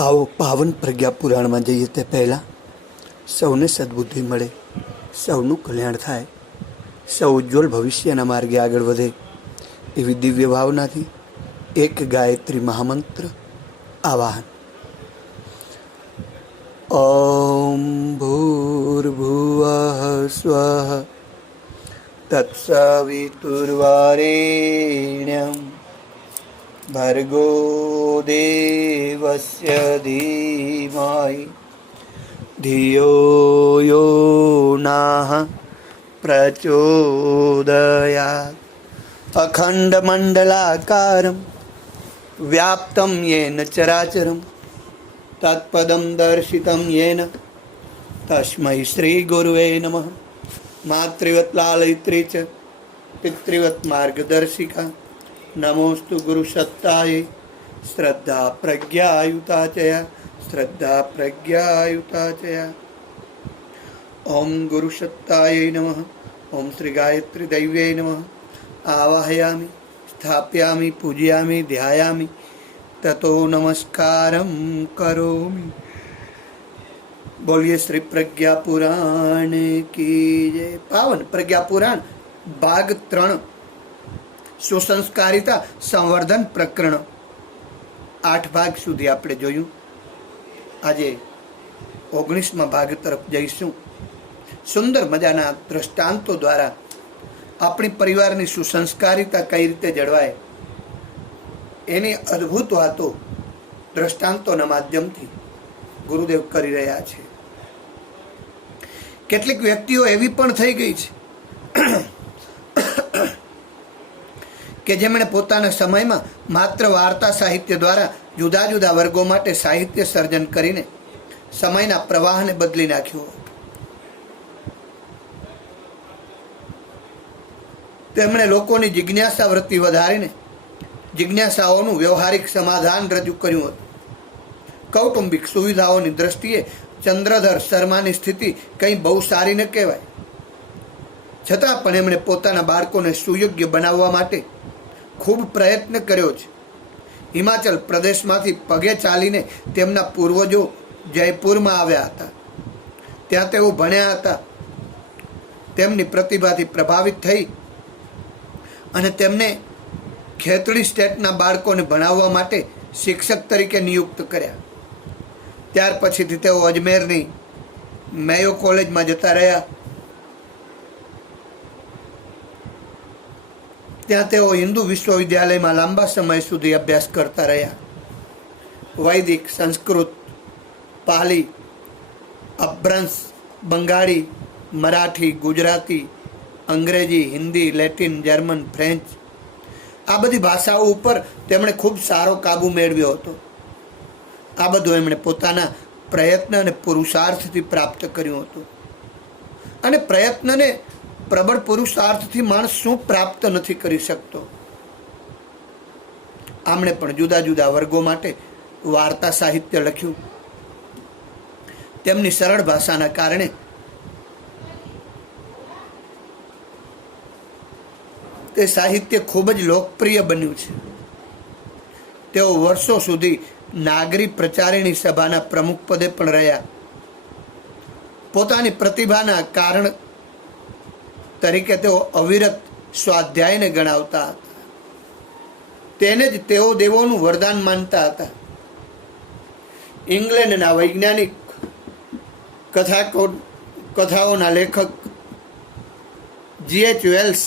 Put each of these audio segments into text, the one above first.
આવો પાવન પ્રજ્ઞા પુરાણમાં જઈએ તે પહેલાં સૌને સદબુદ્ધિ મળે, સૌનું કલ્યાણ થાય, સૌ ઉજ્જવલ ભવિષ્યના માર્ગે આગળ વધે એવી દિવ્ય ભાવનાથી એક ગાયત્રી મહામંત્ર આવાહન. ઓમ ભૂર્ભુવઃ સ્વઃ તત્સવિતુર્વરેણ્યં ભર્ગો દેવસ્ય ધીમહિ ધિયો યો નઃ પ્રચોદયાત. અખંડમંડલાકારં વ્યાપ્तं येन ચરાચરં તત્પદં દર્શિतं येन તસ્મૈ શ્રી ગુરુવે નમઃ. માતૃવત લાલયિત્રી ચ પિતૃવત માર્ગદર્શિકા નમોસ્તુ ગુરુ સત્તાય શ્રદ્ધા પ્રજ્ઞાયુતા ચયા શ્રદ્ધા પ્રજ્ઞાયુતા ચયા. ઓમ ગુરુ સત્તાય નમઃ. ઓમ શ્રી ગાયત્રી દૈવ્યે નમઃ. આવાહયામિ સ્થાપ્યામિ પૂજયામિ ધ્યાયામિ તતો નમસ્કારમ કરોમિ. બોલીએ શ્રી પ્રજ્ઞા પુરાણ કી જય. પાવન પ્રજ્ઞા પુરાણ ભાગ 3 સુસંસ્કારિતા સંવર્ધન પ્રકરણ 8 ભાગ સુધી આપણે જોયું. આજે 19મા ભાગ તરફ જઈશું. સુંદર મજાના દ્રષ્ટાંતો દ્વારા આપણી પરિવારની સુસંસ્કારિતા કઈ રીતે જળવાય એની અદ્ભુત વાતો દ્રષ્ટાંતોના માધ્યમથી ગુરુદેવ કરી રહ્યા છે. કેટલીક વ્યક્તિઓ એવી પણ થઈ ગઈ છે કે જેમણે પોતાના સમયમાં માત્ર વાર્તા સાહિત્ય દ્વારા જુદા જુદા વર્ગો માટે સાહિત્ય સર્જન કરીને સમયના પ્રવાહને બદલી નાખ્યો. તેમણે લોકોની જિજ્ઞાસા વૃત્તિ વધારીને જિજ્ઞાસાઓનું વ્યવહારિક સમાધાન રજૂ કર્યું હતું. કૌટુંબિક સુવિધાઓની દ્રષ્ટિએ ચંદ્રધર શર્માની સ્થિતિ કંઈ બહુ સારી ન કહેવાય, છતાં પણ એમણે પોતાના બાળકોને સુયોગ્ય બનાવવા માટે ખૂબ પ્રયત્ન કર્યો છે. હિમાચલ પ્રદેશમાંથી પગે ચાલીને તેમના પૂર્વજો જયપુરમાં આવ્યા હતા. ત્યાં તેઓ ભણ્યા હતા. તેમની પ્રતિભાથી પ્રભાવિત થઈ અને તેમને ખેતડી સ્ટેટના બાળકોને ભણાવવા માટે શિક્ષક તરીકે નિયુક્ત કર્યા. ત્યાર પછીથી તેઓ અજમેરની મેયો કોલેજમાં જતા રહ્યા. ત્યાં તેઓ હિન્દુ વિશ્વવિદ્યાલયમાં લાંબા સમય સુધી અભ્યાસ કરતા રહ્યા. વૈદિક, સંસ્કૃત, પાલી, અભ્રંશ, બંગાળી, મરાઠી, ગુજરાતી, અંગ્રેજી, હિન્દી, લેટિન, જર્મન, ફ્રેન્ચ આ બધી ભાષાઓ ઉપર તેમણે ખૂબ સારો કાબુ મેળવ્યો હતો. આ બધું એમણે પોતાના પ્રયત્ન અને પુરુષાર્થથી પ્રાપ્ત કર્યું હતું. અને પ્રયત્નને પ્રબળ પુરુષાર્થથી માણસ શું પ્રાપ્ત નથી કરી શકતો. આમણે પણ જુદા જુદા વર્ગો માટે વાર્તા સાહિત્ય લખ્યું. તેમની સરળ ભાષાના કારણે તે સાહિત્ય ખૂબ જ લોકપ્રિય બન્યું છે. તેઓ વર્ષો સુધી નાગરી પ્રચારિણી સભાના પ્રમુખ પદે પણ રહ્યા. પોતાની પ્રતિભાના કારણ તરીકે તેઓ અવિરત સ્વાધ્યાયને ગણાવતા હતા. તેને જ તેઓ દેવોનું વરદાન માનતા હતા. ઇંગ્લેન્ડના વૈજ્ઞાનિક કથાઓના લેખક G.H. વેલ્સ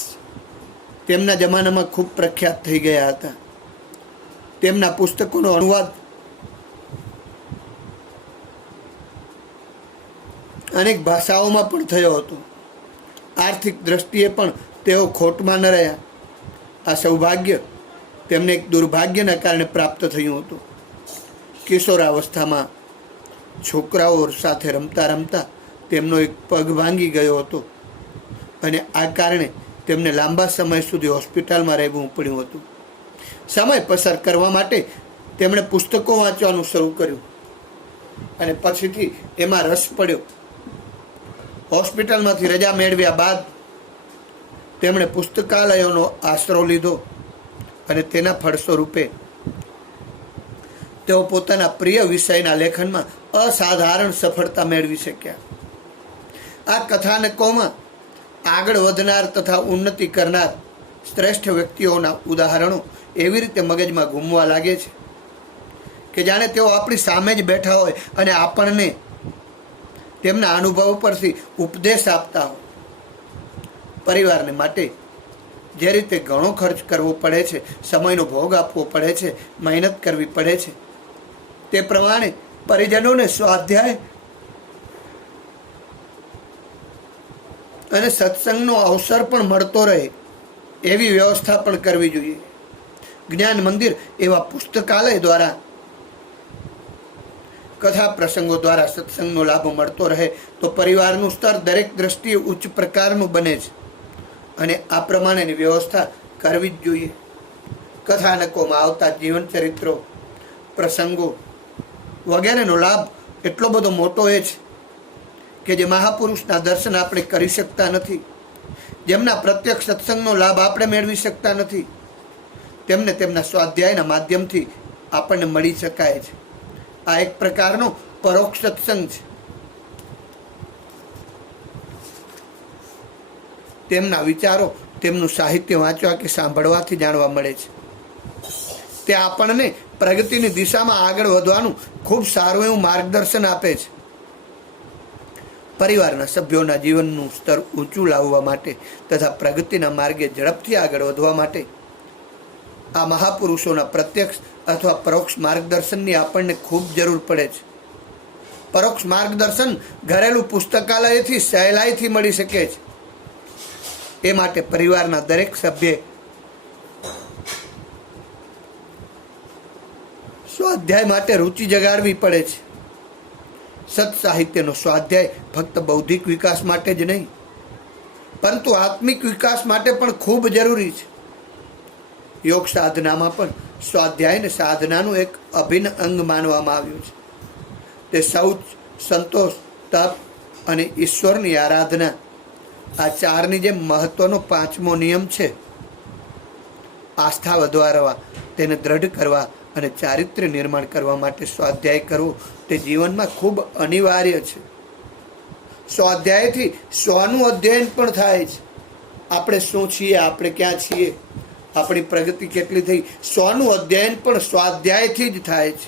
તેમના જમાનામાં ખૂબ પ્રખ્યાત થઈ ગયા હતા. તેમના પુસ્તકોનો અનુવાદ અનેક ભાષાઓમાં પણ થયો હતો. આર્થિક દ્રષ્ટિએ પણ તેઓ ખોટમાં ન રહ્યા. આ સૌભાગ્ય તેમને એક દુર્ભાગ્યના કારણે પ્રાપ્ત થયું હતું. કિશોરાવસ્થામાં છોકરાઓ સાથે રમતા રમતા તેમનો એક પગ ભાંગી ગયો હતો અને આ કારણે તેમને લાંબા સમય સુધી હોસ્પિટલમાં રહેવું પડ્યું હતું. સમય પસાર કરવા માટે તેમણે પુસ્તકો વાંચવાનું શરૂ કર્યું અને પછીથી એમાં રસ પડ્યો. હોસ્પિટલમાંથી રજા મેળવ્યા બાદ તેમણે પુસ્તકાલયોનો આશરો લીધો અને તેના ફળ સ્વરૂપે તેઓ પોતાના પ્રિય વિષયના લેખનમાં અસાધારણ સફળતા મેળવી શક્યા. આ કથાનકોમાં આગળ વધનાર તથા ઉન્નતિ કરનાર શ્રેષ્ઠ વ્યક્તિઓના ઉદાહરણો એવી રીતે મગજમાં ઘૂમવા લાગે છે કે જાણે તેઓ આપણી સામે જ બેઠા હોય અને આપણને તેમના અનુભવ પરથી ઉપદેશ આપતા હોય. પરિવારને માટે જે રીતે ઘણો ખર્ચ કરવો પડે છે, સમયનો ભોગ આપવો પડે છે, મહેનત કરવી પડે છે, તે પ્રમાણે પરિજનોને સ્વાધ્યાય અને સત્સંગનો અવસર પણ મળતો રહે એવી વ્યવસ્થા પણ કરવી જોઈએ. જ્ઞાન મંદિર એવા પુસ્તકાલય દ્વારા કથા પ્રસંગો દ્વારા સત્સંગનો લાભ મળતો રહે તો પરિવારનું સ્તર દરેક દ્રષ્ટિએ ઉચ્ચ પ્રકારનું બને છે અને આ પ્રમાણેની વ્યવસ્થા કરવી જ જોઈએ. કથાનકોમાં આવતા જીવન ચરિત્રો, પ્રસંગો વગેરેનો લાભ એટલો બધો મોટો એ છે કે જે મહાપુરુષના દર્શન આપણે કરી શકતા નથી, જેમના પ્રત્યક્ષ સત્સંગનો લાભ આપણે મેળવી શકતા નથી, તેમને તેમના સ્વાધ્યાયના માધ્યમથી આપણને મળી શકાય છે. આ એક પ્રકારનો પરોક્ષ સત્સંગ છે. તેમના વિચારો, તેમનું સાહિત્ય વાંચવા કે સાંભળવાથી જાણવા મળે છે. તે આપણને પ્રગતિની દિશામાં આગળ વધવાનું ખૂબ સારું એવું માર્ગદર્શન આપે છે. પરિવારના સભ્યોના જીવનનું સ્તર ઊંચું લાવવા માટે તથા પ્રગતિના માર્ગે ઝડપથી આગળ વધવા માટે આ મહાપુરુષોના પ્રત્યક્ષ અથવા પરોક્ષ માર્ગદર્શનની આપણને ખૂબ જરૂર પડે છે. પરોક્ષ માર્ગદર્શન ઘરેલું પુસ્તકાલયથી સહેલાઈથી મળી શકે છે. એ માટે પરિવારના દરેક સભ્યે સ્વાધ્યાય માટે રુચિ જગાડવી પડે છે. સત સાહિત્યનો સ્વાધ્યાય ફક્ત બૌદ્ધિક વિકાસ માટે જ નહીં, પરંતુ આત્મિક વિકાસ માટે પણ ખૂબ જરૂરી છે. યોગ સાધનામાં પણ સ્વાધ્યાયને સાધનાનું એક અભિન્ન અંગ માનવામાં આવ્યું છે. તે શૌચ, સંતોષ, તપ અને ઈશ્વરની આરાધના, આ ચારની જેમ મહત્વનો પાંચમો નિયમ છે. આસ્થા વધારવા, તેને દ્રઢ કરવા અને ચારિત્ર્ય નિર્માણ કરવા માટે સ્વાધ્યાય કરવો તે જીવનમાં ખૂબ અનિવાર્ય છે. સ્વાધ્યાયથી સ્વનું અધ્યયન પણ થાય છે. આપણે શું છીએ, આપણે ક્યાં છીએ, આપણી પ્રગતિ કેટલી થઈ, સ્વનું અધ્યયન પણ સ્વાધ્યાયથી જ થાય છે.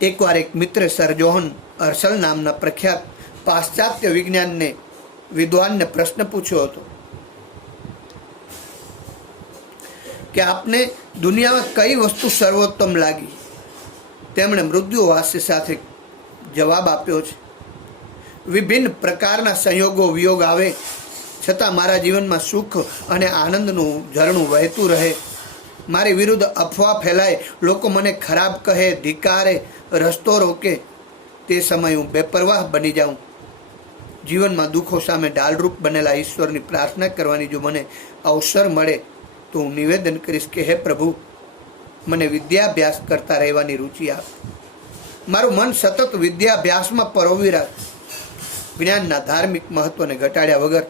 એકવાર એક મિત્ર સર જોહન અર્સલ નામના પ્રખ્યાત પાશ્ચાત્ય વિદ્વાનને પ્રશ્ન પૂછ્યો હતો કે આપને દુનિયામાં કઈ વસ્તુ સર્વોત્તમ લાગી. તેમણે મૃત્યુ હાસ્ય સાથે જવાબ આપ્યો છે, વિભિન્ન પ્રકારના સંયોગો વિયોગ આવે છતાં મારા જીવનમાં સુખ અને આનંદનું ઝરણું વહેતું રહે. મારી વિરુદ્ધ અફવા ફેલાય, લોકો મને ખરાબ કહે, ધિક્કારે, રસ્તો રોકે, તે સમયે હું બેપરવાહ બની જાઉં. જીવનમાં દુઃખો સામે ઢાલરૂપ બનેલા ઈશ્વરની પ્રાર્થના કરવાની જો મને અવસર મળે તો હું નિવેદન કરીશ કે હે પ્રભુ, મને વિદ્યાભ્યાસ કરતા રહેવાની રુચિ આપ. મારું મન સતત વિદ્યાભ્યાસમાં પરોવી રાખ. જ્ઞાનના ધાર્મિક મહત્વને ઘટાડ્યા વગર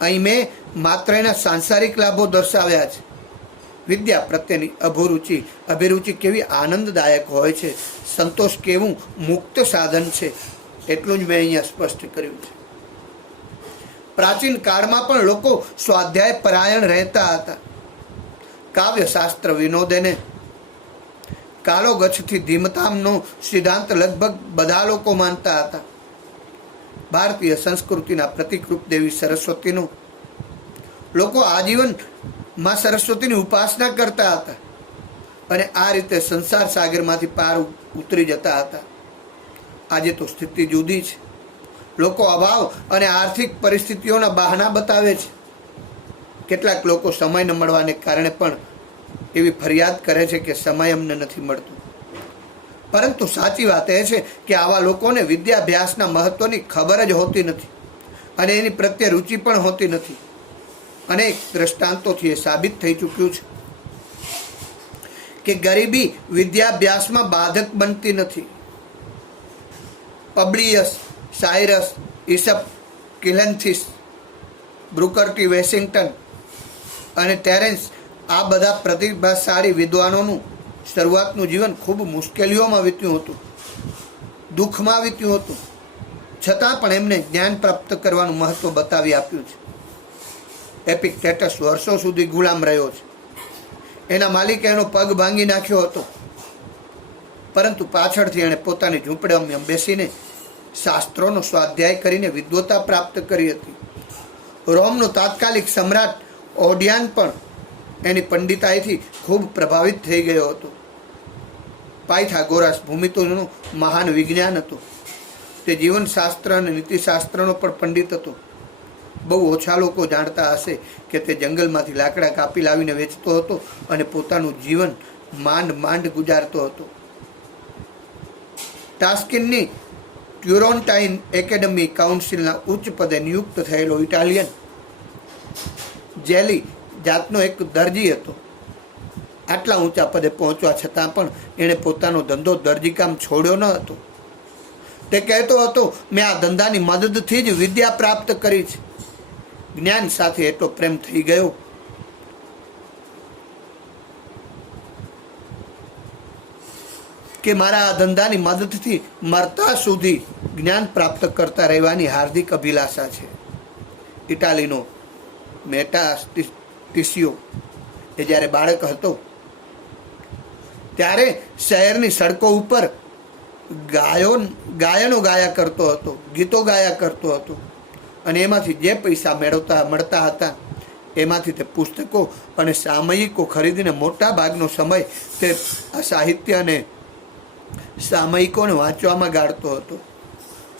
અહીં મેં માત્ર એના સાંસારિક લાભો દર્શાવ્યા છે. વિદ્યા પ્રત્યેની અભિરુચિ કેવી આનંદદાયક હોય છે, સંતોષ કેવું મુક્ત સાધન છે, એટલું જ મેં અહીંયા સ્પષ્ટ કર્યું છે. પ્રાચીન કાળમાં પણ લોકો સ્વાધ્યાય પરાયણ રહેતા હતા. કાવ્ય શાસ્ત્ર વિનોદેને કાલો ગચ્છથી ધીમતામનો સિદ્ધાંત લગભગ બધા લોકો માનતા હતા. ભારતીય સંસ્કૃતિના પ્રતિકરૂપ દેવી સરસ્વતીનું લોકો આજીવન માં સરસ્વતીની ઉપાસના કરતા હતા અને આ રીતે સંસાર સાગરમાંથી પાર ઉતરી જતા હતા. આજે તો સ્થિતિ જુદી છે. લોકો અભાવ અને આર્થિક પરિસ્થિતિઓના બહાના બતાવે છે. કેટલાક લોકો સમય ન મળવાને કારણે પણ એવી ફરિયાદ કરે છે કે સમય અમને નથી મળતું. પરંતુ સાચી વાત એ છે કે આવા લોકોને વિદ્યાભ્યાસના મહત્વની ખબર જ હોતી નથી અને એની પ્રત્યે રુચિ પણ હોતી નથી. અનેક દ્રષ્ટાંતોથી એ સાબિત થઈ ચૂક્યું છે કે ગરીબી વિદ્યાભ્યાસમાં બાધક બનતી નથી. પબ્લિયસ, સાયરસ, ઇસપ કિલન્થિસ, બ્રુકર ટી વેસિંગ્ટન અને ટેરેન્સ, આ બધા પ્રતિભાશાળી વિદ્વાનોનું શરૂઆતનું જીવન ખૂબ મુશ્કેલીઓમાં વીત્યું હતું, દુઃખમાં વીત્યું હતું, છતાં પણ એમને જ્ઞાન પ્રાપ્ત કરવાનું મહત્વ બતાવી આપ્યું છે. એપિક્ટેટસ વર્ષો સુધી ગુલામ રહ્યો છે. એના માલિકે એનો પગ ભાંગી નાખ્યો હતો, પરંતુ પાછળથી એણે પોતાની ઝૂંપડામાં બેસીને શાસ્ત્રોનો સ્વાધ્યાય કરીને વિદ્વતા પ્રાપ્ત કરી હતી. રોમનો તાત્કાલિક સમ્રાટ ઓડિયાન પણ એની પંડિતાઈથી ખૂબ પ્રભાવિત થઈ ગયો હતો. પાયથાગોરસ ભૂમિતિનું મહાન વિજ્ઞાન હતું. તે જીવનશાસ્ત્ર અને નીતિશાસ્ત્રનો પણ પંડિત હતો. બહુ ઓછા લોકો જાણતા હશે કે તે જંગલમાંથી લાકડા કાપી લાવીને વેચતો હતો અને પોતાનું જીવન માંડ ગુજારતો હતો. ટાસ્કિનની ટ્યુરોન્ટાઇન એકેડમી કાઉન્સિલના ઉચ્ચ પદે નિયુક્ત થયેલો ઇટાલિયન જેલી જાતનો એક દરજી હતો. આટલા ઊંચા પદે પહોંચવા છતાં પણ એણે પોતાનો ધંધો દરજીકામ છોડ્યો ન હતો. તે કહેતો હતો, મેં આ ધંધાની મદદથી જ વિદ્યા પ્રાપ્ત કરી છે. જ્ઞાન સાથે એટલો પ્રેમ થઈ ગયો કે મારા આ ધંધાની મદદથી મરતા સુધી જ્ઞાન પ્રાપ્ત કરતા રહેવાની હાર્દિક અભિલાષા છે. ઇટાલીનો મેટાસ્ટિસિયો એ જ્યારે બાળક હતો ત્યારે શહેરની સડકો ઉપર ગાયનો ગાયા કરતો હતો, ગીતો ગાયા કરતો હતો, અને એમાંથી જે પૈસા મળતા હતા એમાંથી તે પુસ્તકો અને સામયિકો ખરીદીને મોટા ભાગનો સમય તે સાહિત્ય અને સામયિકોને વાંચવામાં ગાળતો હતો.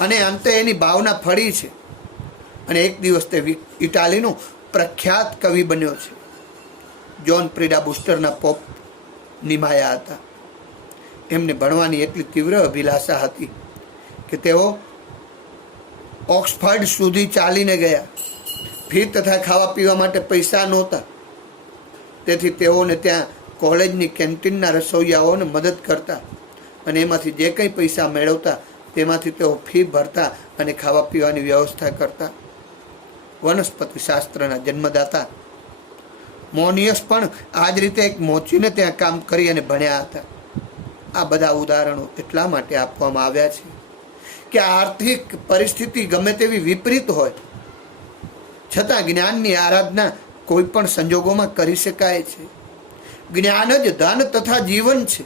અને અંતે એની ભાવના ફળી છે અને એક દિવસ તે ઇટાલીનો પ્રખ્યાત કવિ બન્યો છે. જોન પ્રિડા બુસ્ટરના પોપ નિમાયા હતા. એમને ભણવાની એટલી તીવ્ર અભિલાષા હતી કે તેઓ ઓક્સફર્ડ સુધી ચાલીને ગયા. ફી તથા ખાવા પીવા માટે પૈસા નહોતા, તેથી તેઓને ત્યાં કોલેજની કેન્ટીનના રસોઈયાઓને મદદ કરતા અને એમાંથી જે કંઈ પૈસા મેળવતા તેમાંથી તેઓ ફી ભરતા અને ખાવા પીવાની વ્યવસ્થા કરતા. વનસ્પતિ શાસ્ત્રના જન્મદાતા મોનિયસ પણ આ જ રીતે એક મોચીને ત્યાં કામ કરી અને ભણ્યા હતા. આ બધા ઉદાહરણો એટલા માટે આપવામાં આવ્યા છે કે આર્થિક પરિસ્થિતિ ગમે તેવી વિપરીત હોય છતાં જ્ઞાનની આરાધના કોઈ પણ સંજોગોમાં કરી શકાય છે. જ્ઞાન જ ધન તથા જીવન છે.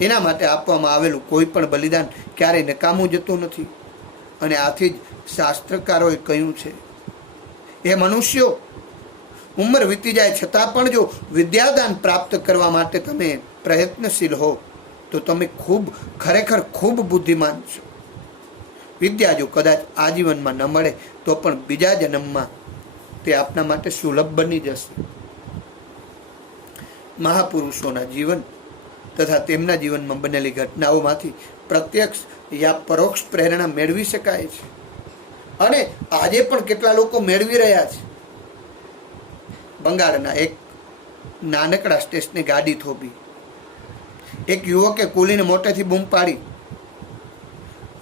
એના માટે આપવામાં આવેલું કોઈ પણ બલિદાન ક્યારેય નકામું જતું નથી. અને આથી જ શાસ્ત્રકારોએ કહ્યું છે, એ મનુષ્યો ઉંમર વીતી જાય છતાં પણ જો વિદ્યાદાન પ્રાપ્ત કરવા માટે તમે પ્રયત્નશીલ હો તો તમે ખરેખર ખૂબ બુદ્ધિમાન છો. વિદ્યા જો કદાચ આ જીવનમાં ન મળે તો પણ બીજા જન્મમાં તે આપના માટે સુલભ બની જશે. મહાપુરુષોના જીવન તથા તેમના જીવનમાં બનેલી ઘટનાઓમાંથી પ્રત્યક્ષ યા પરોક્ષ પ્રેરણા મેળવી શકાય છે અને આજે પણ કેટલા લોકો મેળવી રહ્યા છે. બંગાળના એક નાનકડા સ્ટેશને ગાડી થોભી. એક યુવકે કુલીને મોટેથી બૂમ પાડી,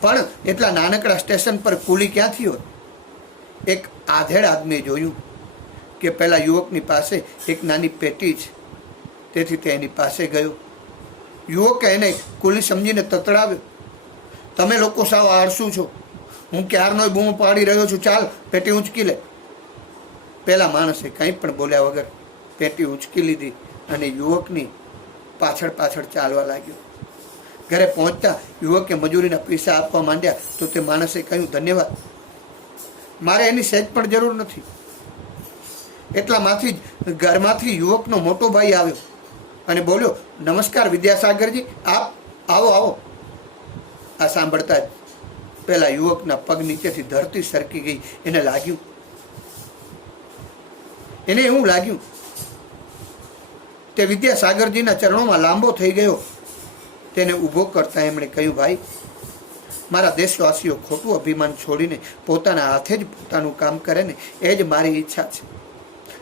પણ એટલા નાનકડા સ્ટેશન પર કુલી ક્યાંથી હોય? એક આધેડ આદમીએ જોયું કે પેલા યુવકની પાસે એક નાની પેટી છે, તેથી તે એની પાસે ગયો. યુવકે એને કુલી સમજીને તતડાવ્યો, તમે લોકો સાવ આળસુ છો, હું ક્યારનો બૂમ પાડી રહ્યો છું, ચાલ પેટી ઊંચકી લે. પેલા માણસે કંઈ પણ બોલ્યા વગર પેટી ઊંચકી લીધી અને યુવકની પાછળ ચાલવા લાગ્યો. ઘરે પહોંચતા યુવકે મજૂરીના પૈસા આપવા માંડ્યા તો તે માણસે કહ્યું, ધન્યવાદ, મારે એની સહેજ પણ જરૂર નથી. એટલામાંથી જ ઘરમાંથી યુવકનો મોટો ભાઈ આવ્યો અને બોલ્યો, નમસ્કાર વિદ્યાસાગરજી, આપ આવો. આ સાંભળતા જ પેલા યુવકના પગ નીચેથી ધરતી સરકી ગઈ. એને એવું લાગ્યું તે વિદ્યાસાગરજીના ચરણોમાં લાંબો થઈ ગયો. તેને ઊભો કરતા એમણે કહ્યું, ભાઈ, મારા દેશવાસીઓ ખોટું અભિમાન છોડીને પોતાના હાથે જ પોતાનું કામ કરે ને એ જ મારી ઈચ્છા છે.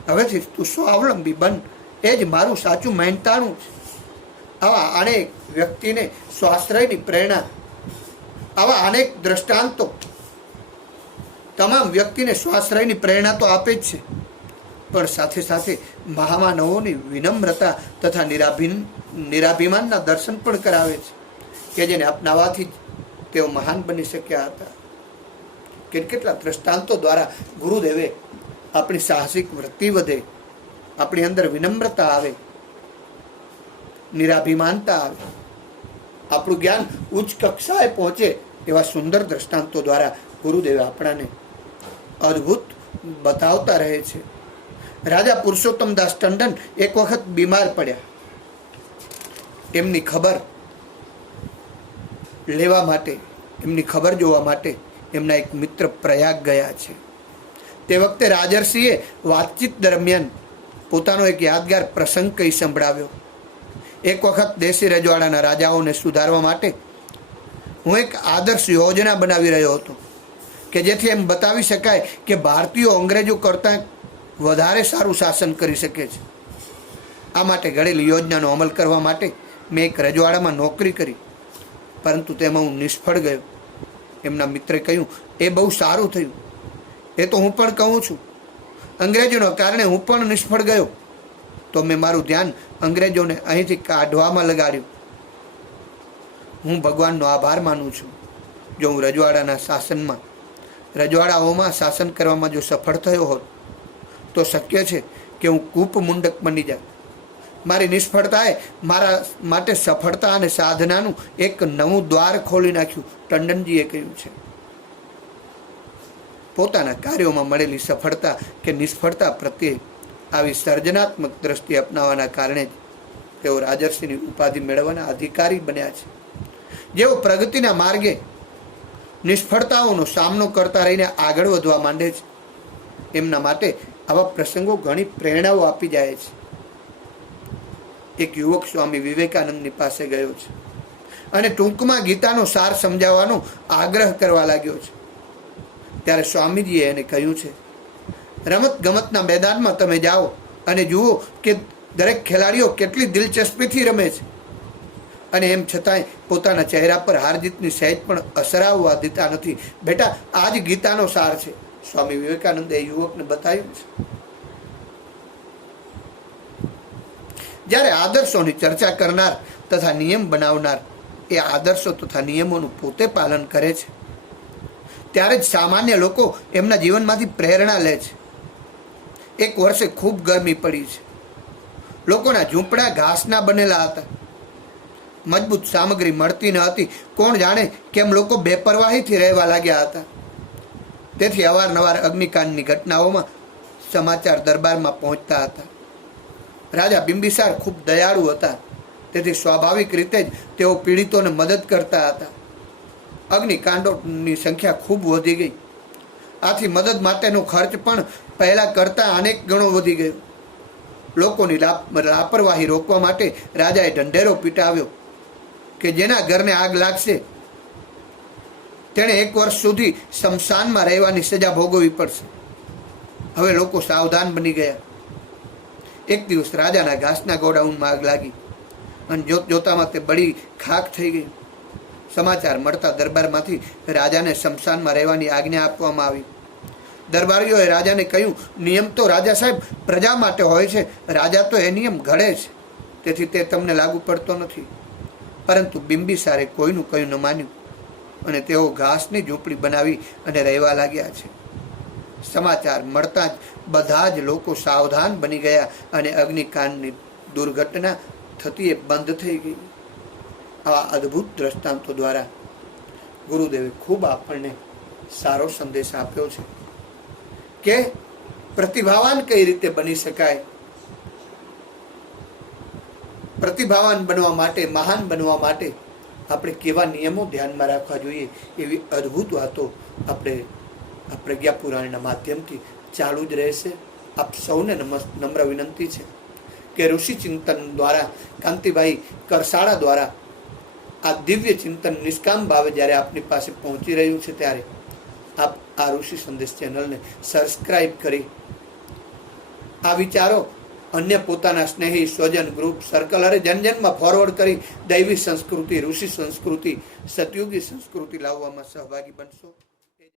હવેથી તું સ્વાવલંબી બન, એ જ મારું સાચું મહેનતાણું છે. આવા અનેક વ્યક્તિને સ્વાશ્રયની પ્રેરણા, આવા અનેક દ્રષ્ટાંતો તમામ વ્યક્તિને સ્વાશ્રયની પ્રેરણા તો આપે જ છે, પણ સાથે સાથે મહામાનવોની વિનમ્રતા તથા નિરાભિમાનના દર્શન પણ કરાવે છે, કે જેને અપનાવવાથી જ તેઓ મહાન બની શક્યા હતા. કેટલા દ્રષ્ટાંતો દ્વારા ગુરુદેવે આપણી સાહસિક વૃત્તિ વધે, આપણી અંદર વિનમ્રતા આવે, નિરાભિમાનતા આવે, આપણું જ્ઞાન ઉચ્ચ કક્ષાએ પહોંચે એવા સુંદર દ્રષ્ટાંતો દ્વારા ગુરુદેવે આપણાને અદ્ભુત બતાવતા રહે છે. રાજા પુરુષોત્તમદાસ ટંડન એક વખત બીમાર પડ્યા. એમની ખબર લેવા માટે, એમની ખબર જોવા માટે એમના એક મિત્ર પ્રયાગ ગયા છે. તે વખતે રાજર્ષિએ વાતચીત દરમિયાન પોતાનો એક યાદગાર પ્રસંગ કહી સંભળાવ્યો. એક વખત દેશી રજવાડાના રાજાઓને સુધારવા માટે હું એક આદર્શ યોજના બનાવી રહ્યો હતો, કે જેથી એમ બતાવી શકાય કે ભારતીયો અંગ્રેજો કરતાં વધારે સારું શાસન કરી શકે છે. આ માટે ઘડેલી યોજનાનો અમલ કરવા માટે મેં એક રજવાડામાં નોકરી કરી, પરંતુ તેમાં હું નિષ્ફળ ગયો. એમના મિત્રે કહ્યું, એ બહુ સારું થયું, એ તો હું પણ કહું છું. અંગ્રેજોના કારણે હું પણ નિષ્ફળ ગયો, તો મેં મારું ધ્યાન અંગ્રેજોને અહીંથી કાઢવામાં લગાડ્યું. હું ભગવાનનો આભાર માનું છું. જો હું રજવાડાઓમાં શાસન કરવામાં જો સફળ થયો હોત તો શક્ય છે કે હું કૂપ મુંડક બની જાય. મારી નિષ્ફળતાએ મારા માટે સફળતા અને સાધનાનું એક નવું દ્વાર ખોલી નાખ્યું, ટંડનજીએ કહ્યું છે. પોતાના કાર્યોમાં મળેલી સફળતા કે નિષ્ફળતા પ્રત્યે આવી સર્જનાત્મક દ્રષ્ટિ અપનાવવાના કારણે જ તેઓ રાજર્ષિની ઉપાધિ મેળવવાના અધિકારી બન્યા છે. જેઓ પ્રગતિના માર્ગે નિષ્ફળતાઓનો સામનો કરતા રહીને આગળ વધવા માંડે છે, એમના માટે આવા પ્રસંગો ઘણી પ્રેરણાઓ આપી જાય છે. એક યુવક સ્વામી વિવેકાનંદની પાસે ગયો છે અને ટૂંકમાં ગીતાનો સાર સમજાવવાનો આગ્રહ કરવા લાગ્યો છે. ત્યારે સ્વામીજીએ એને કહ્યું છે, રમત ગમતના મેદાનમાં તમે જાઓ અને જુઓ કે દરેક ખેલાડીઓ કેટલી દિલચસ્પીથી રમે છે, અને એમ છતાંય પોતાના ચહેરા પર હાર જીતની સહેજ પણ અસર આવવા દેતા નથી. બેટા, આ જ ગીતાનો સાર છે. સ્વામી વિવેકાનંદે યુવકને બતાવ્યું છે. જ્યારે આદર્શોની ચર્ચા કરનાર તથા નિયમ બનાવનાર એ આદર્શો તથા નિયમોનું પોતે પાલન કરે છે, ત્યારે જ સામાન્ય લોકો એમના જીવનમાંથી પ્રેરણા લે છે. એક વર્ષે ખૂબ ગરમી પડી છે. લોકોના ઝૂંપડા ઘાસના બનેલા હતા. મજબૂત સામગ્રી મળતી ન હતી. કોણ જાણે કેમ લોકો બેપરવાહીથી રહેવા લાગ્યા હતા. તેથી અવારનવાર અગ્નિકાંડની ઘટનાઓમાં સમાચાર દરબારમાં પહોંચતા હતા. રાજા બિંબિસાર ખૂબ દયાળુ હતા, તેથી સ્વાભાવિક રીતે જ તેઓ પીડિતોને મદદ કરતા હતા. અગ્નિકાંડોની સંખ્યા ખૂબ વધી ગઈ. આથી મદદ માટેનો ખર્ચ પણ પહેલા કરતાં અનેક ગણો વધી ગયો. લોકોની લાપરવાહી રોકવા માટે રાજાએ ઢંઢેરો પીટાવ્યો કે જેના ઘરને આગ લાગશે તેણે 1 વર્ષ સુધી સ્મશાનમાં રહેવાની સજા ભોગવવી પડશે. હવે લોકો સાવધાન બની ગયા. એક દિવસ રાજાના ઘાસના ગોડાઉનમાં આગ લાગી અને જોતામાં તે બળી ખાખ થઈ ગઈ. સમાચાર મળતા દરબારમાંથી રાજાને સ્મશાનમાં રહેવાની આજ્ઞા આપવામાં આવી. દરબારીઓએ રાજાને કહ્યું, નિયમ તો રાજા સાહેબ પ્રજા માટે હોય છે, રાજા તો એ નિયમ ઘડે છે, તેથી તે તમને લાગુ પડતો નથી. પરંતુ બિંબિસારે કોઈનું કહ્યું ન માન્યું અને તેઓ ઘાસની ઝૂંપડી બનાવી અને રહેવા લાગ્યા છે. સમાચાર મળતા જ બધા જ લોકો સાવધાન બની ગયા અને અગ્નિકાંડની દુર્ઘટના થતી એ બંધ થઈ ગઈ. આવા અદ્ભુત દ્રષ્ટાંતો દ્વારા ગુરુદેવે ખૂબ આપણને સારો સંદેશ આપ્યો છે કે પ્રતિભાવાન કઈ રીતે બની શકાય. પ્રતિભાવાન બનવા માટે, મહાન બનવા માટે આપણે કેવા નિયમો ધ્યાનમાં રાખવા જોઈએ, એવી અદ્ભુત વાતો આપણે આ પ્રજ્ઞા પુરાણના માધ્યમથી ચાલુ જ રહેશે. આપ સૌને નમ્ર વિનંતી છે કે ઋષિ ચિંતન દ્વારા, કાંતિભાઈ કરસાળા દ્વારા આ દિવ્ય ચિંતન નિષ્કામ ભાવે જ્યારે આપની પાસે પહોંચી રહ્યું છે, ત્યારે આપ આ ઋષિ સંદેશ ચેનલને સબસ્ક્રાઈબ કરી આ વિચારો અન્ય પોતાના સ્નેહી, સ્વજન, ગ્રુપ, સર્કલ અરે જનજનમાં ફોરવર્ડ કરી દૈવી સંસ્કૃતિ, ઋષિ સંસ્કૃતિ, સતયુગી સંસ્કૃતિ લાવવામાં સહભાગી બનશો.